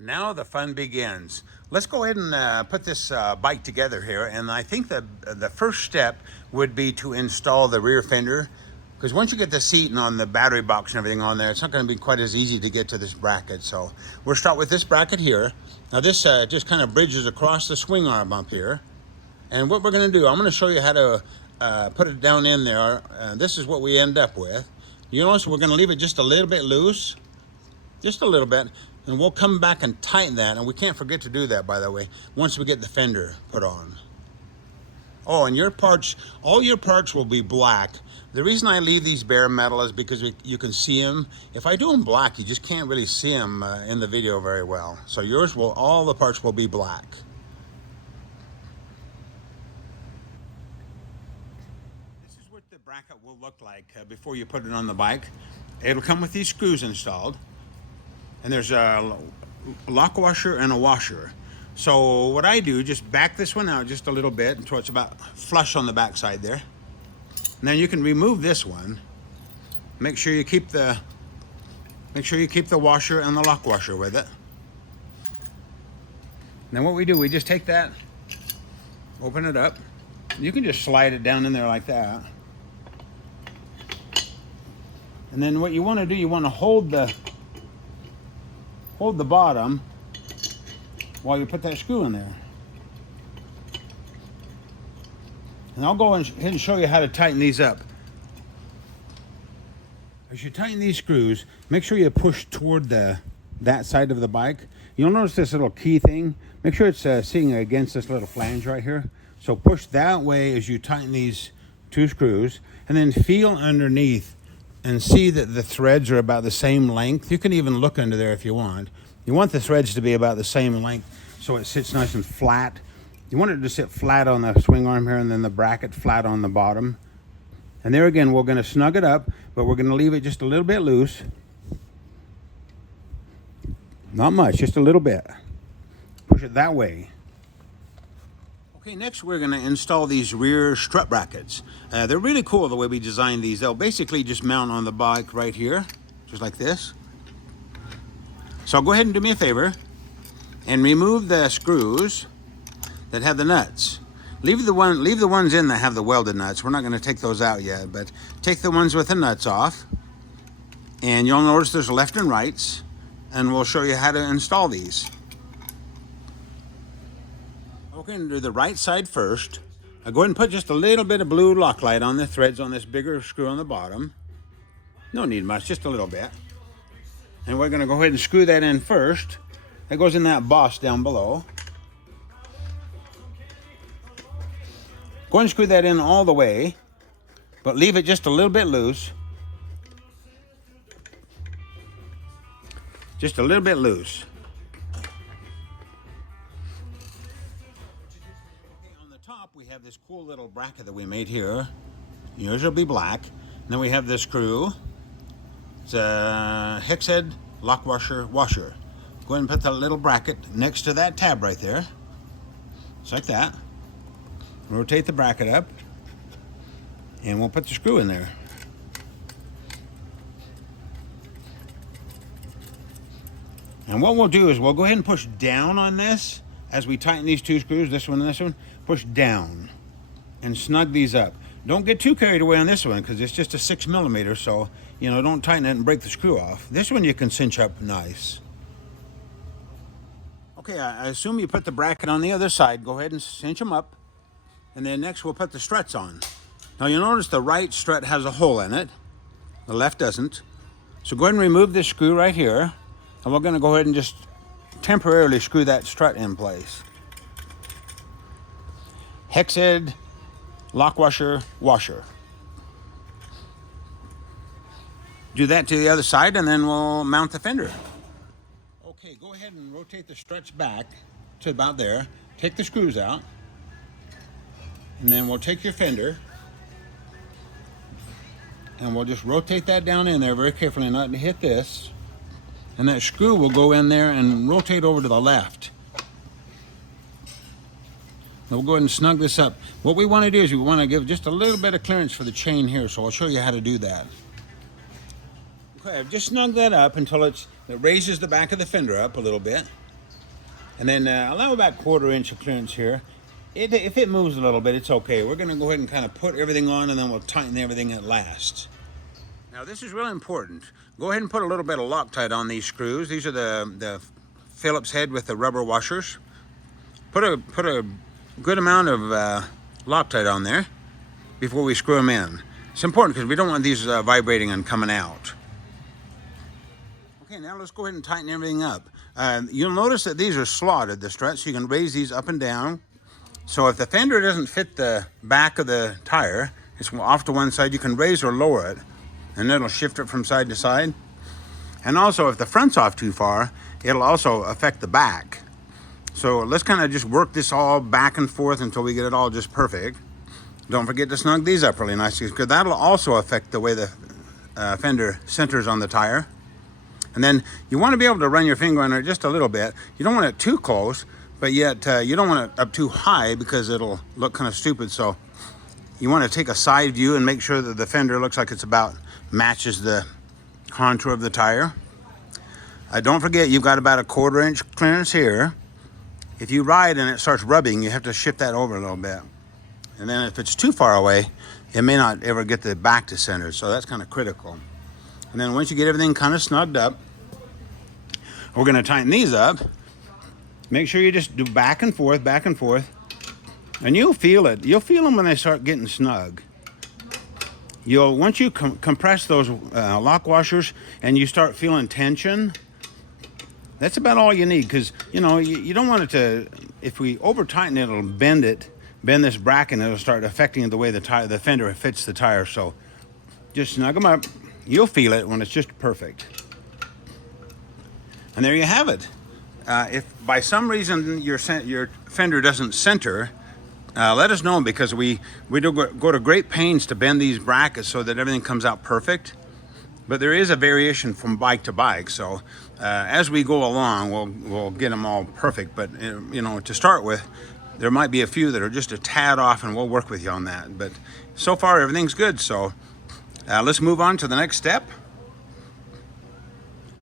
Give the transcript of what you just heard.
Now the fun begins. Let's go ahead and put this bike together here. And I think the first step would be to install the rear fender. Because once you get the seat and on the battery box and everything on there, it's not going to be quite as easy to get to this bracket. So we'll start with this bracket here. Now this just kind of bridges across the swing arm up here. And what we're going to do, I'm going to show you how to put it down in there. This is what we end up with. You notice we're going to leave it just a little bit loose. Just a little bit. And we'll come back and tighten that, and we can't forget to do that, by the way, once we get the fender put on. Oh, and your parts, all your parts will be black. The reason I leave these bare metal is because you can see them. If I do them black, you just can't really see them in the video very well. So yours will, all the parts will be black. This is what the bracket will look like before you put it on the bike. It'll come with these screws installed. And there's a lock washer and a washer. So what I do, just back this one out just a little bit until it's about flush on the back side there. And then you can remove this one. Make sure you keep the washer and the lock washer with it. And then what we do, we just take that, open it up. You can just slide it down in there like that. And then what you want to do, you want to hold the bottom while you put that screw in there. And I'll go ahead and show you how to tighten these up. As you tighten these screws, make sure you push toward that side of the bike. You'll notice this little key thing. Make sure it's sitting against this little flange right here. So push that way as you tighten these two screws, and then feel underneath and see that the threads are about the same length. You can even look under there if you want. You want the threads to be about the same length so it sits nice and flat. You want it to sit flat on the swing arm here, and then the bracket flat on the bottom. And there again, we're going to snug it up, but we're going to leave it just a little bit loose. Not much, just a little bit. Push it that way. Okay, next we're going to install these rear strut brackets. They're really cool the way we designed these. They'll basically just mount on the bike right here, just like this. So go ahead and do me a favor and remove the screws that have the nuts. Leave the ones in that have the welded nuts. We're not going to take those out yet, but take the ones with the nuts off. And you'll notice there's left and rights, and we'll show you how to install these. We're going to do the right side first. I'll go ahead and put just a little bit of blue lock light on the threads on this bigger screw on the bottom. No need much, just a little bit. And we're going to go ahead and screw that in first. That goes in that boss down below. Go ahead and screw that in all the way, but leave it just a little bit loose. Just a little bit loose. We have this cool little bracket that we made here. Yours will be black. And then we have this screw. It's a hex head lock washer. Go ahead and put the little bracket next to that tab right there. Just like that. Rotate the bracket up. And we'll put the screw in there. And what we'll do is we'll go ahead and push down on this as we tighten these two screws, this one and this one. Push down and snug these up. Don't get too carried away on this one because it's just a 6mm, so don't tighten it and break the screw off. This one you can cinch up nice. Okay, I assume you put the bracket on the other side. Go ahead and cinch them up, and then next we'll put the struts on. Now you'll notice the right strut has a hole in it, the left doesn't. So go ahead and remove this screw right here, and we're going to go ahead and just temporarily screw that strut in place. Hex head, lock washer, washer. Do that to the other side, and then we'll mount the fender. Okay, go ahead and rotate the struts back to about there. Take the screws out, and then we'll take your fender, and we'll just rotate that down in there very carefully, not to hit this. And that screw will go in there and rotate over to the left. Now we'll go ahead and snug this up. What we want to do is we want to give just a little bit of clearance for the chain here, so I'll show you how to do that. Okay, I've just snugged that up until it raises the back of the fender up a little bit. And then allow about 1/4 inch of clearance here. If it moves a little bit, it's okay. We're going to go ahead and kind of put everything on, and then we'll tighten everything at last. Now this is really important. Go ahead and put a little bit of Loctite on these screws. These are the Phillips head with the rubber washers. Put a good amount of Loctite on there before we screw them in. It's important because we don't want these vibrating and coming out. Okay, now let's go ahead and tighten everything up. You'll notice that these are slotted, the struts, so you can raise these up and down. So if the fender doesn't fit the back of the tire, it's off to one side, you can raise or lower it, and it'll shift it from side to side. And also, if the front's off too far, it'll also affect the back. So let's kind of just work this all back and forth until we get it all just perfect. Don't forget to snug these up really nicely, because that'll also affect the way the fender centers on the tire. And then you want to be able to run your finger on it just a little bit. You don't want it too close, but yet you don't want it up too high because it'll look kind of stupid. So you want to take a side view and make sure that the fender looks like it's about matches the contour of the tire. Don't forget, you've got about a 1/4 inch clearance here. If you ride and it starts rubbing, you have to shift that over a little bit. And then if it's too far away, it may not ever get the back to center. So that's kind of critical. And then once you get everything kind of snugged up, we're going to tighten these up. Make sure you just do back and forth, and you'll feel it. You'll feel them when they start getting snug. Once you compress those lock washers and you start feeling tension, that's about all you need, because you don't want it to. If we over tighten it, it'll bend this bracket, and it'll start affecting the way the fender fits the tire. So just snug them up. You'll feel it when it's just perfect. And there you have it. If by some reason your fender doesn't center, let us know, because we do go to great pains to bend these brackets so that everything comes out perfect. But there is a variation from bike to bike. So as we go along, we'll get them all perfect. But to start with, there might be a few that are just a tad off, and we'll work with you on that. But so far, everything's good. So let's move on to the next step.